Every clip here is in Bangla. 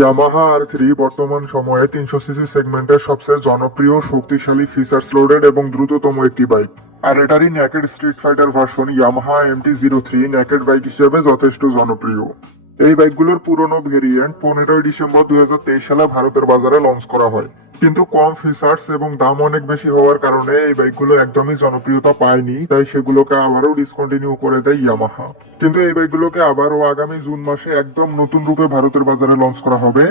ইয়ামাহা আর3 বর্তমান সময়ে 300 সিসি সেগমেন্টের সবচেয়ে জনপ্রিয়, শক্তিশালী, ফিচার্স লোডেড এবং দ্রুততম একটি বাইক। আর এটারই naked street fighter version Yamaha MT-03 naked bike হিসেবে যথেষ্ট জনপ্রিয়। এই বাইকগুলোর পুরনো ভেরিয়েন্ট 15ই ডিসেম্বর 2023 সালে ভারতের বাজারে লঞ্চ করা হয়, কিন্তু কম ফিচার্স এবং দাম অনেক বেশি হওয়ার কারণে এই বাইকগুলো একদমই জনপ্রিয়তা পায়নি, তাই সেগুলোকে আবারও ডিসকন্টিনিউ করে দেয় ইয়ামাহা। কিন্তু এই বাইকগুলোকে আবারও আগামী জুন মাসে একদম নতুন রূপে ভারতের বাজারে লঞ্চ করা হবে।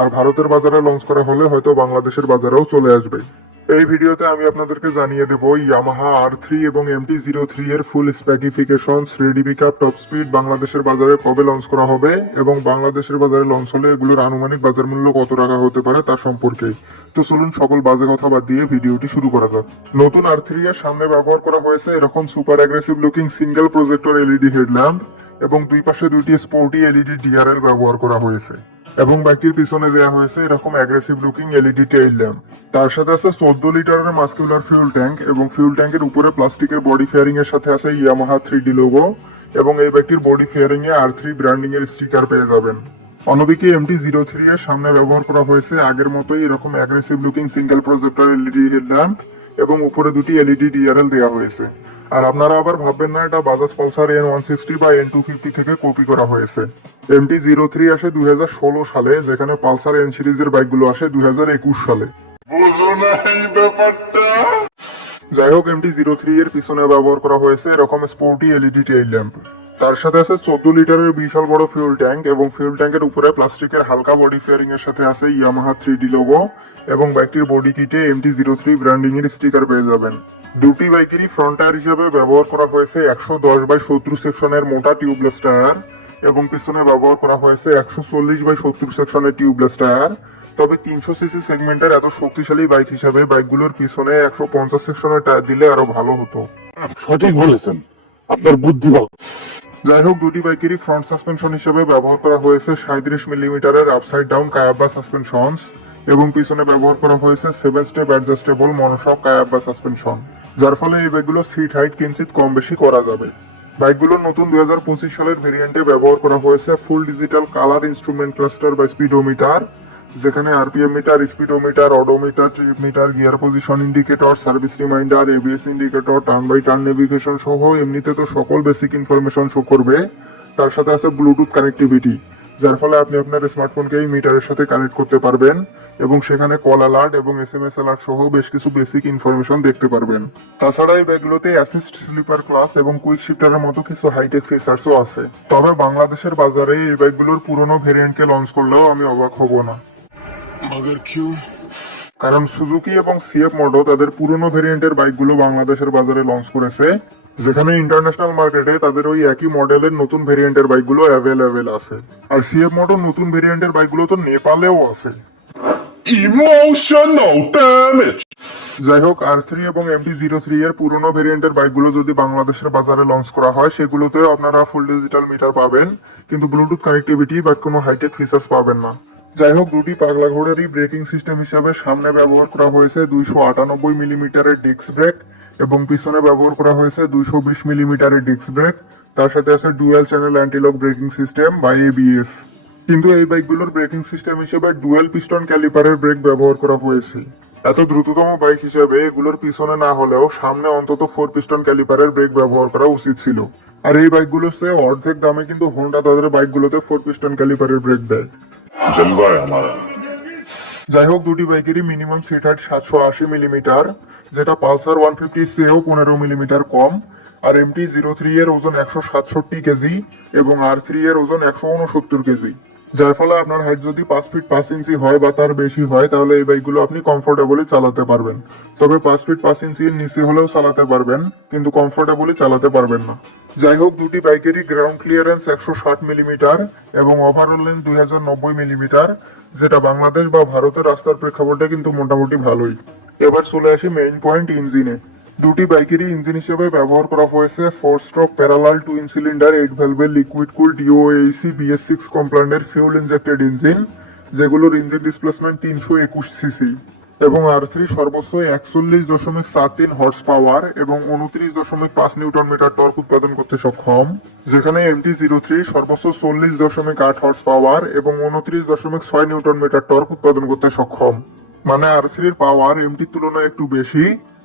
আর ভারতের বাজারে লঞ্চ করা হলে হয়তো বাংলাদেশের বাজারেও চলে আসবে। এই ভিডিওতে আমি আপনাদেরকে জানিয়ে দেব ইয়ামাহা আর3 এবং MT-03 এর ফুল specification, ready pickup, top speed, বাংলাদেশের বাজারে কবে লঞ্চ করা হবে এবং বাংলাদেশের বাজারে লঞ্চ হলে এগুলোর আনুমানিক বাজার মূল্য কত টাকা হতে পারে তার সম্পর্কে। তো চলুন সকল বাজে কথা বাদ দিয়ে ভিডিওটি শুরু করা যাক। নতুন আর3 এর সামনে ব্যবহার করা হয়েছে এরকম super aggressive looking single projector LED headlamp এবং দুই পাশে দুইটি স্পোর্টি এলইডি ডিআরএল ব্যবহার করা হয়েছে এবং বাইকটির পিছনে দেওয়া হয়েছে এরকম aggressive looking LED tail lamp. তার সাথে আছে 14 লিটারের মাস্কুলার ফিউল ট্যাঙ্ক এবং ফিউল ট্যাঙ্কের উপরে প্লাস্টিকের বডি ফেয়ারিং এর সাথে আছে ইয়ামাহা 3D লোগো এবং এই বাইকটির বডি ফেয়ারিং এ আর3 ব্র্যান্ডিং এর স্টিকার পেয়ে যাবেন। অন্যদিকে MT-03 এর সামনে ব্যবহার করা হয়েছে আগের মতোই এরকম aggressive looking single projector LED headlamp এবং উপরে দুটি এলইডি ডিআরএল দেওয়া হয়েছে। আর আপনারা আবার ভাববেন না এটা বাজাজ পালসার N160 বা N250 থেকে কপি করা হয়েছে। MT-03 আসে 2016 সালে, যেখানে পালসার N সিরিজের বাইকগুলো আসে 2021 সালে। যাই হোক, MT-03 এর পিছনে ব্যবহার করা হয়েছে এরকম স্পোর্টি এলইডি টেইল ল্যাম্প। তার সাথে আছে 14 লিটারের বিশাল বড় ফিউল ট্যাঙ্ক এবং ফিউল ট্যাঙ্কের উপরে প্লাস্টিকের হালকা বডি ফেয়ারিং এর সাথে আছে ইয়ামাহা 3D লোগো এবং বাইকটির বডি কিটে MT-03 ব্র্যান্ডিং এর স্টিকার পেয়ে যাবেন। দুটি বাইকেরই ফ্রন্ট টায়ার হিসেবে ব্যবহার করা হয়েছে 110/70 সেকশনের মোটা টিউবলেস টায়ার এবং পিছনে ব্যবহার করা হয়েছে 140/70 সেকশনের টিউবলেস টায়ার। তবে 300 সিসি সেগমেন্টের এত শক্তিশালী বাইক হিসাবে বাইকগুলোর পিছনে 150 সেকশনের টায়ার দিলে আরো ভালো হতো। সঠিক বলেছেন, আপনার বুদ্ধি ভালো। যাই হোক, দুটি বাইকেরই ফ্রন্ট সাসপেনশন হিসেবে ব্যবহার করা হয়েছে 37 মিলিমিটারের আপসাইড ডাউন কায়াব্বা সাসপেনশনস এবং পিছনে ব্যবহার করা হয়েছে 7 স্টেপ অ্যাডজাস্টেবল মনোশক কায়াব্বা সাসপেনশন, যার ফলে এই বাইকগুলো সিট হাইট কিঞ্চিত কম বেশি করা যাবে। বাইকগুলোর নতুন 2025 সালের ভেরিয়েন্টে ব্যবহার করা হয়েছে full digital colour instrument cluster বা স্পিডোমিটার, যেখানে RPM meter, speedometer, odometer, trip meter, gear position indicator, service reminder, ABS indicator, turn by turn navigation সহ এমনিতে তো সকল বেসিক ইনফরমেশন শো করবে। তার সাথে আছে ব্লুটুথ কানেক্টিভিটি, যার ফলে আপনি আপনার স্মার্টফোনকে এই মিটারের সাথে কানেক্ট করতে পারবেন এবং সেখানে কল অ্যালার্ট এবং SMS অ্যালার্ট সহ বেশ কিছু বেসিক ইনফরমেশন দেখতে পারবেন। তাছাড়া এই ব্যাগগুলোতে অ্যাসিস্ট স্লিপার ক্লাস এবং কুইক শিফটারের মতো কিছু হাইটেক ফিচার্সও আছে। তবে বাংলাদেশের বাজারে এই বাইকগুলোর পুরনো ভেরিয়েন্টকে লঞ্চ করলেও আমি অবাক হব না, কারণ সুজুকি এবং সিএফ মোটো তাদের পুরনো ভেরিয়েন্টের বাইকগুলো বাংলাদেশের বাজারে লঞ্চ করেছে, যেখানে ইন্টারন্যাশনাল মার্কেটে তাদের ওই একই মডেলের নতুন ভেরিয়েন্টের বাইকগুলো অ্যাভেলেবেল আছে। আর সিএফ মোটোর নতুন ভেরিয়েন্টের বাইকগুলো তো নেপালেও আছে। Emotional damage. যাই হোক, আর3 এবং MT-03 এর পুরনো ভেরিয়েন্টের বাইকগুলো যদি বাংলাদেশের বাজারে লঞ্চ করা হয় সেগুলোতেও আপনারা ফুল ডিজিটাল মিটার পাবেন, কিন্তু ব্লুটুথ কানেক্টিভিটি বা কোনো হাইটেক ফিচার্স পাবেন না। যাই হোক, দুটি পাগলা ঘোড়ারই ব্রেকিং সিস্টেম হিসাবে সামনে ব্যবহার করা হয়েছে 298 মিলিমিটারের ডিস্ক ব্রেক এবং পিছনে ব্যবহার করা হয়েছে 220 মিলিমিটারের ডিস্ক ব্রেক। তার সাথে আছে dual channel anti-lock braking system বা ABS। কিন্তু এই বাইকগুলোর ব্রেকিং সিস্টেম হিসেবে ডুয়াল পিস্টন ক্যালিপারের ব্রেক ব্যবহার করা হয়েছে। এত দ্রুততম বাইক হিসেবে এগুলোর পিছনে না হলেও সামনে অন্তত 4 পিস্টন ক্যালিপারের ব্রেক ব্যবহার করা উচিত ছিল। আর এই বাইকগুলোর চেয়ে অর্ধেক দামে কিন্তু হোন্ডা তাদের বাইকগুলোতে 4 পিস্টন ক্যালিপারের ব্রেক দেয়। যাই হোক, দুটি বাইকেরই মিনিমাম সিট হাইট 780 মিলিমিটার, যেটা পালসার 150 চেয়েও 15 মিলিমিটার কম। আর MT-03 এর ওজন 167 কেজি এবং আর3 এর ওজন 169 কেজি, যার ফলে আপনার হাইট যদি 5 ফিট 5 ইঞ্চি হয় বা তার বেশি হয় তাহলে এই বাইকগুলো আপনি কমফোর্টেবলি চালাতে পারবেন। তবে 5 ফিট 5 ইঞ্চির নিচে হলেও চালাতে পারবেন, কিন্তু কমফোর্টেবলি চালাতে পারবেন না। যাই হোক, দুটি বাইকেরই গ্রাউন্ড ক্লিয়ারেন্স 160 মিলিমিটার এবং ওভারঅল লেন্থ 2090 মিলিমিটার, যেটা বাংলাদেশ বা ভারতের রাস্তার প্রেক্ষাপটে কিন্তু মোটামুটি ভালোই। এবার চলে আসি মেইন পয়েন্ট, ইঞ্জিনে। দুটি বাইকেরই ইঞ্জিন হিসেবে ব্যবহার করা হয়েছে 4 স্ট্রোক প্যারালাল টুইন সিলিন্ডার 8 ভ্যালভের লিকুইড কুল DOAC BS6 কমপ্লান্টের ফিউল ইনজেক্টেড ইঞ্জিন, যেগুলোর ইঞ্জিন ডিসপ্লেসমেন্ট 321 সিসি। এবং R3 সর্বোচ্চ 41.73 হর্স পাওয়ার এবং 29.5 নিউটন মিটার টর্ক উৎপাদন করতে সক্ষম, যেখানে MT-03 সর্বোচ্চ 40.8 হর্স পাওয়ার এবং 29.6 নিউটন মিটার টর্ক উৎপাদন করতে সক্ষম। মানে R3 এর পাওয়ার MT এর তুলনায় একটু বেশি,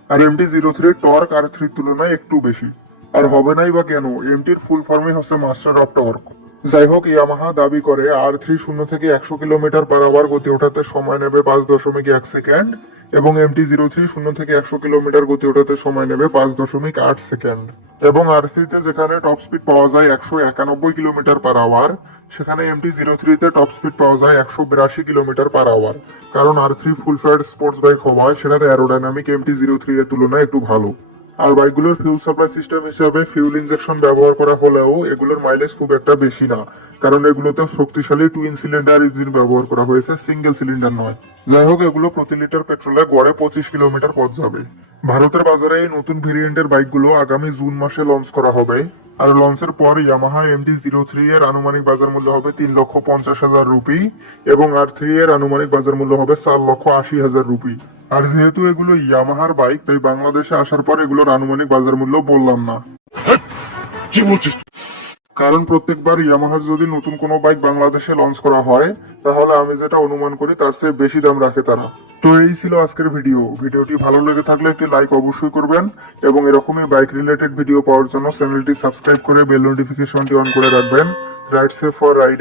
আর MT-03 এর টর্ক R3 এর তুলনায় একটু বেশি। আর হবে নাই বা কেন? MT-র ফুল ফর্মই হচ্ছে মাস্টার অফ টর্ক। যাই হোক, ইয়ামাহা দাবি করে R3 শূন্য থেকে 100 কিলোমিটার পার আওয়ার গতি ওঠাতে সময় নেবে 5.1 সেকেন্ড এবং MT-03 শূন্য থেকে 100 কিলোমিটার গতি ওঠাতে সময় নেবে 5.8 সেকেন্ড। এবং R3 তে যেখানে টপ স্পিড পাওয়া যায় 191 কিলোমিটার পার আওয়ার, সেখানে MT-03 তে টপ স্পিড পাওয়া যায় 182 কিলোমিটার পার আওয়ার। কারণ R3 full fat sports bike হওয়ায় সেটার অ্যারোডাইনামিক MT-03 এর তুলনায় একটু ভালো। আর বাইকগুলোর ফিউল সাপ্লাই সিস্টেম হিসেবে ফিউল ইনজেকশন ব্যবহার করা হলেও এগুলোর মাইলেজ খুব একটা বেশি না, কারণ এগুলোতে শক্তিশালী টুইন সিলিন্ডার ইঞ্জিন ব্যবহার করা হয়েছে, সিঙ্গেল সিলিন্ডার নয়। যাই হোক, এগুলো প্রতি লিটার পেট্রোলে গড়ে 25 কিলোমিটার পথ যাবে। ভারতের বাজারে এই নতুন ভেরিয়েন্টের বাইকগুলো আগামী জুন মাসে লঞ্চ করা হবে। আর লঞ্চের পর ইয়ামাহা MT-03 এর আনুমানিক বাজার মূল্য হবে 3,50,000 রুপি এবং R3 এর আনুমানিক বাজার মূল্য হবে 4,80,000 রুপি। আর যেহেতু এগুলো ইয়ামাহার বাইক, তাই বাংলাদেশে আসার পর এগুলোর আনুমানিক বাজার মূল্য বললাম না। কি বলছিস? কারণ প্রত্যেকবার ইয়ামাহার যদি নতুন কোনো বাইক বাংলাদেশে লঞ্চ করা হয়, তাহলে আমি যেটা অনুমান করি তার চেয়ে বেশি দাম রাখে তারা। তো এই ছিল আজকের ভিডিওটি ভালো লেগে থাকলে একটি লাইক অবশ্যই করবেন এবং এরকমই বাইক রিলেটেড ভিডিও পাওয়ার জন্য চ্যানেলটি সাবস্ক্রাইব করে বেল নোটিফিকেশনটি অন করে রাখবেন। Right safe for ride.